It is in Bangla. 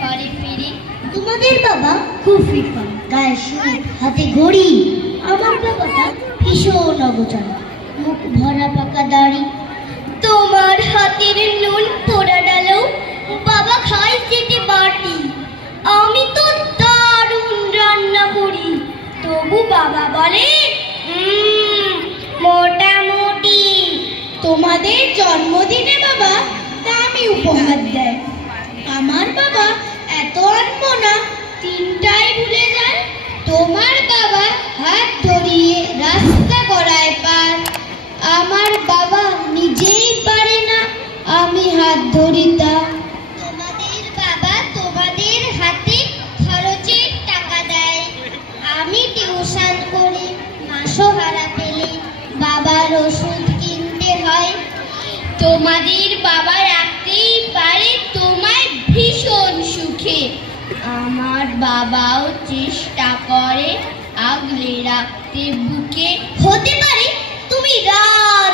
ঘরে ফিরি। তোমাদের বাবা খুব ফিটফাট, গায়ে সুট, হাতে ঘড়ি। আমার বাবাটা ভীষণ অগোছালো, মুখ ভরা পাকা দাড়ি। তোমার হাতের নুন পোড়া ডালো বাবা খায় চেটে বাটি। আমি তো দারুণ রান্না করি, তবু বাবা বলে মোটামুটি। তোমাদের জন্মদিনে বাবা দামি উপহার দেয়, আমার বাবা এত আনমনা, তিনটাই ভুলে যায়। তোমার বাবা হাত ধরিয়ে রাস্তা করায় পার, আমার বাবা নিজেই পারে না, আমি হাত ধরি তা। তোমাদের বাবা তোমাদের হাতে খরচের টাকা দেয়, আমি টিউশন করি, মাসোহারা পেলে বাবার ওষুধ কিনতে হয়। তোমাদের বাবা রাখতেই পারে তোমায় ভীষণ সুখে, আমার বাবাও চেষ্টা করে আগলে রাখতে বুকে। হতে পারে তুমি রাজ